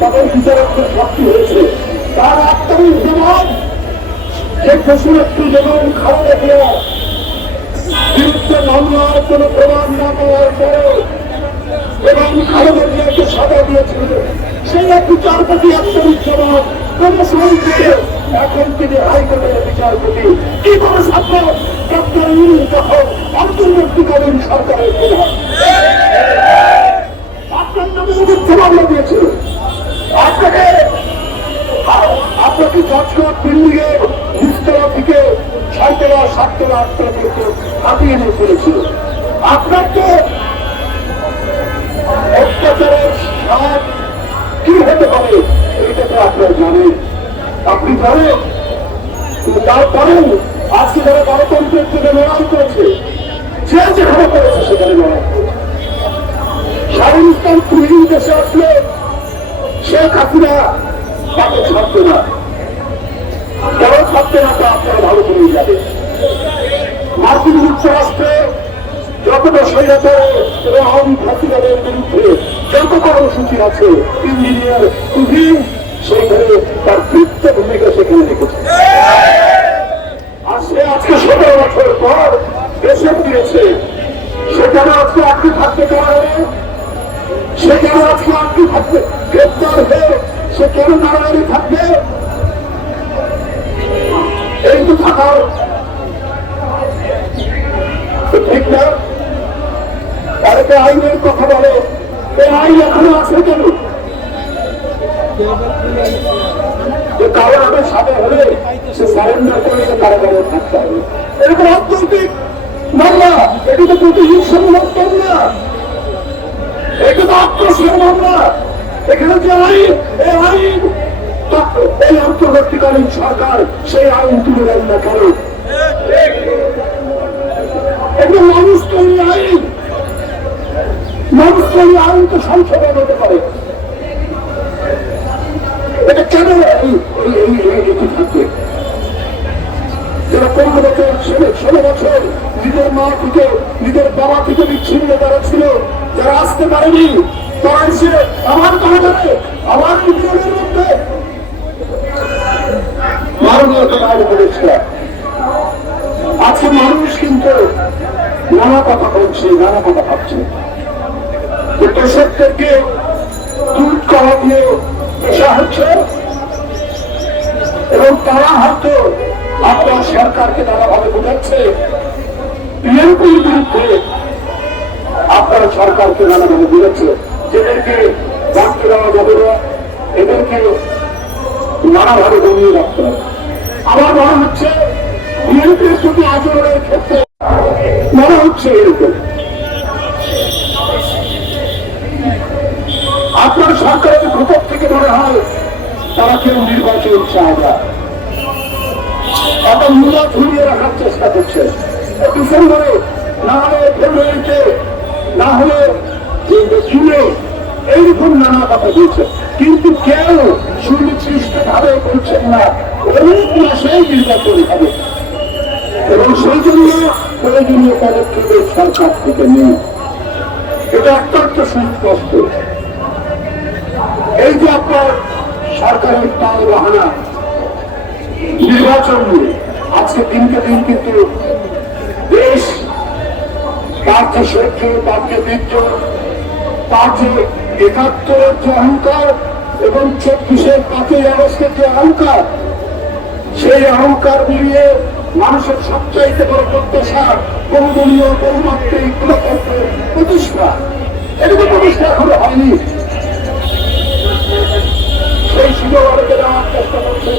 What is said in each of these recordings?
তাদের বিচারককে শাস্তি হয়েছে। তার আত্মবিক জবাব যে দেশনেত্রী যেমন খালেদা জিয়ার বিরুদ্ধে মামলার কোন প্রমাণ না পাওয়ার পরে এবং খালেদা জিয়াকে সাজা দিয়েছিল, সেই এক বিচারপতি আত্মবিক জবাব কমিশন থেকে এখন তিনি হাইকোর্টের বিচারপতি। কি করে সম্ভব ডক্টর ইউনূস যখন অন্তর্বর্তীকালীন সরকারের প্রধান আপনার নামে মিথ্যা মামলা দিয়েছিল? আপনাকে জজকোর্ট বিল্ডিং এর নিচতলা থেকে 6তলা 7তলা 8তলা থেকে হাতিয়ে নিয়ে ফেলেছিল। আপনার তো অত্যাচারের স্বাদ কি হতে পারে এটা তো আপনার জানেন, আপনি জানেন। তারপরেও আজকে যারা গণতন্ত্রের জন্য লড়াই করেছে, যে যেখানে করেছে সেখানে লড়াই করেছে। শাহরুল ইসলাম তুহিন দেশে আসলে শেখ হাসিনা তাকে ছাড়তো না। কেন ছাড়তো না তা আপনারা ভালো করেই যাবে। মার্কিন যুক্তরাষ্ট্রে যতটা স্বৈরাচার এবং ফাঁসিবাদের বিরুদ্ধে যত কর্মসূচি আছে, ইঞ্জিনিয়ার তুহিন সেইখানে তার বৃত্ত ভূমিকা সেখানে রেখেছে। আর সে আজকে 17 বছর পর দেশে ফিরেছে। সেখানে আজকে আটকে থাকতে পারে, সেখানে আজকে আটকে থাকবে গ্রেপ্তার হয়ে সে কেন নাড়াড়ি থাকবে? এই তো থাকার ঠিক না। তাদেরকে আইনের কথা বলে, এই আইন এখনো আছে কেন? কারণ আমার সাথে হলে সে সারেন্ডার করে কারাগারে থাকতে হবে। এরকম রাজনৈতিক মামলা, এটি তো প্রতিহিংসামূলক মামলা, এটা তো আত্মসাৎ মামলা। এখানে যে আইন, এই আইন এই অন্তর্বর্তীকালীন সরকার সেই আইন তুলে দেন না কেন? এটা মানুষ তৈরি আইন, মানুষ তৈরি আইন তো সংশোধন হতে পারে। এটা কেন এটি থাকবে? যারা 15 বছর 16 বছর নিজের মা থেকে নিজের বাবা থেকে বিচ্ছিন্ন যারা ছিল, যারা আসতে পারেনি, তারা এসে আমার কারাগারে আমার বিদ্রোহের মধ্যে মানবীয়তা বাইরে করেছিল। আজকে মানুষ কিন্তু নানা কথা বলছে, নানা কথা ভাবছে। দর্শকদেরকে দুধ কলা দিয়ে পেশা হচ্ছে এবং তারা হয়তো আপনার সরকারকে নানাভাবে বোঝাচ্ছে। বিএনপির বিরুদ্ধে আপনারা সরকারকে নানাভাবে বোঝাচ্ছে, যেদেরকে বাড়তে দেওয়া যাবে না, এদেরকে নানাভাবে দমিয়ে রাখতে হবে। আমার মনে হচ্ছে বিএনপির প্রতি আচরণের ক্ষেত্রে মনে হচ্ছে এরকম আপনার সরকারের ভেতর থেকে মনে হয় তারা কেউ নির্বাচন চায় না, এখন মূলা ঝুলিয়ে রাখার চেষ্টা করছে। ডিসেম্বরে না হলে ফেব্রুয়ারিতে না হলে জুনে এইরকম নানা কথা বলছে, কিন্তু কেউ সুনির্দিষ্ট ভাবে বলছেন না অনেক মাসেই নির্বাচন হবে এবং সেই জন্য প্রয়োজনীয় পদক্ষেপের সরকার থেকে নেই। এটা অত্যন্ত সুস্পষ্ট। এই যে আপনার সরকারের তাল বাহানা নির্বাচন নিয়ে, আজকে দিনকে দিন কিন্তু দেশ তার যে সহ্য, তার যে বীর্য, তার যে ৭১-এর যে অহংকার এবং ২৪-এর ৫ই আগস্টের যে অহংকার, সেই অহংকার মিলিয়ে মানুষের সবচাইতে বড় প্রত্যাশা বহুদলীয় বহুমাত্রিক গণতন্ত্রের প্রতিষ্ঠা। এটা তো প্রতিষ্ঠা এখনো হয়নি, সেই সুযোগ অনেকে দেওয়ার চেষ্টা করছে।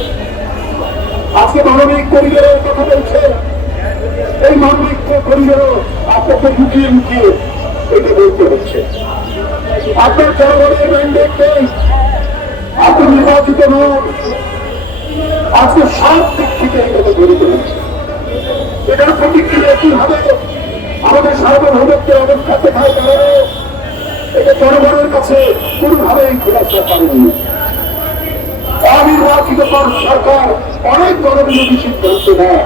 আজকে মানবিক পরিবারের কথা বলছে, এই মানবিক পরিবারও আপনাকে লুকিয়ে লুকিয়ে এটা বলতে হচ্ছে। আপনার জনগণের ম্যান্ডেট নেই, আপনি নির্বাচিত নন, আজকে সব দিক থেকে এটা জড়িত হচ্ছে। এটার প্রতিক্রিয়া কিভাবে আমাদের সার্বভৌমত্বের অবস্থাতে খায় দাঁড়ানো, এটা জনগণের কাছে কোনোভাবেই খোলাসা পারেনি। অনির্বাচিত সরকার অনেক জনবিরোধী সিদ্ধান্ত নেয়,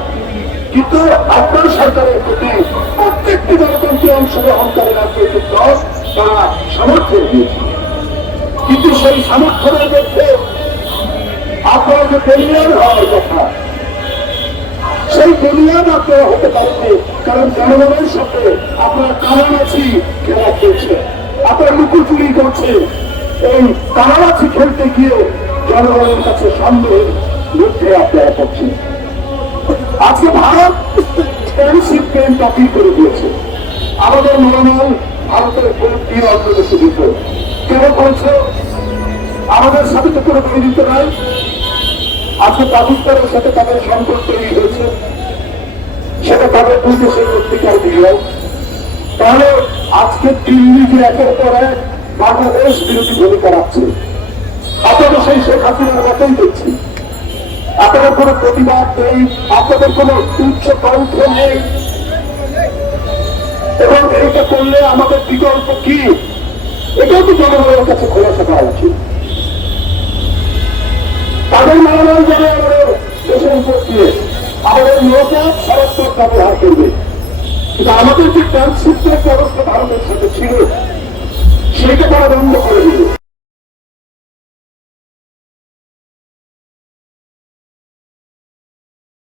কিন্তু আপনার সরকারের প্রতি প্রত্যেকটি গণতন্ত্রে অংশগ্রহণকারী রাজনৈতিক দল তারা সমর্থন দিয়েছে। কিন্তু সেই সামর্থ্যের মধ্যে আপনারা যে বলিয়ান হওয়ার কথা, সেই বলিয়ান আপনারা হতে পারেননি, কারণ জনগণের সাথে আপনারা কানামাছি খেলা খেলছে, আপনারা লুকোচুরি করছে। এই কানামাছি খেলতে গিয়ে জনগণের কাছে সন্দেহের মধ্যে আপনারা পড়ছেন। আজকে ভারত ফ্রেন্ডশিপ গেম বাতিল করে দিয়েছে। আমাদের মনোনয়ন ভারতের ভোট দিয়ে অন্তর্দেশে দিত। কেন বলছে? আমাদের সাথে তো কোনো বৈরিতা নাই। আজকে পাকিস্তানের সাথে তাদের সংকট তৈরি হয়েছে, সেটা তাদের দুই দেশের পত্রিকার দিল। তাহলে আজকে দিল্লি যে একের পর এক বাংলাদেশ বিরোধী ভূমিকা রাখছে, আপনাদের সেই শেখ হাসিনার মতোই দেখছি। আপনাদের কোনো প্রতিবাদ নেই, আপনাদের কোনো উচ্চ কণ্ঠ নেই, এবং এইটা করলে আমাদের বিকল্প কি, এটাও তো জনগণের কাছে খোলাসা করা উচিত। তাদের মনোনয়ন যাবে আমাদের দেশের উপর দিয়ে, আমাদের নিরাপদ সরস্বত ব্যবহার করবে, কিন্তু আমাদের যে ট্রান্সশিপ্টের ব্যবস্থা ভারতের সাথে ছিল, সেটা তারা বন্ধ করে দিল।